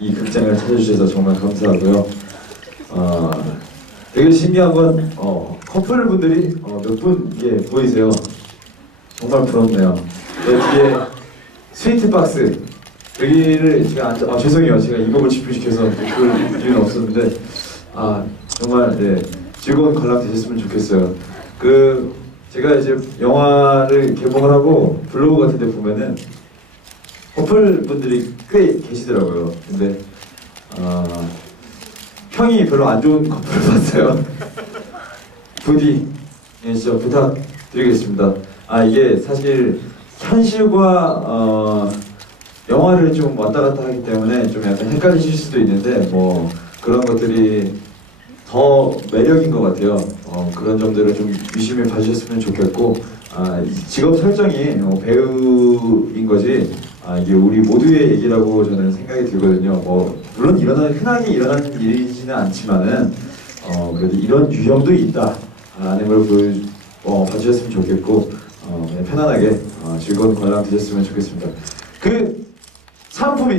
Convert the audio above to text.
이 극장을 찾아주셔서 정말 감사하고요. 어, 되게 신기한 건 어, 커플분들이 어, 몇분 이게 보이세요? 정말 부럽네요. 네, 뒤에 스위트 박스 여기를 제가 앉아 아 죄송해요 제가 이곡을 집중시켜서 그럴 이유는 없었는데 아 정말 네 즐거운 관람 되셨으면 좋겠어요. 그 제가 이제 영화를 개봉을 하고 블로그 같은 데 보면은 커플 분들이 꽤 계시더라고요. 근데 아 평이 별로 안 좋은 커플을 봤어요. 부디 예, 진짜 부탁드리겠습니다. 아 이게 사실 현실과 어, 영화를 좀 왔다 갔다 하기 때문에 좀 약간 헷갈리실 수도 있는데 뭐 그런 것들이 더 매력인 것 같아요. 어, 그런 점들을 좀 유심히 봐주셨으면 좋겠고 아, 이 직업 설정이 어, 배우인 거지 아, 이게 우리 모두의 얘기라고 저는 생각이 들거든요. 뭐 물론 일어나는 흔하게 일어나는 일이지는 않지만은 어, 그래도 이런 유형도 있다라는 걸 보여 어, 봐주셨으면 좋겠고 어, 그냥 편안하게 어, 즐거운 관람 되셨으면 좋겠습니다. 그 상품이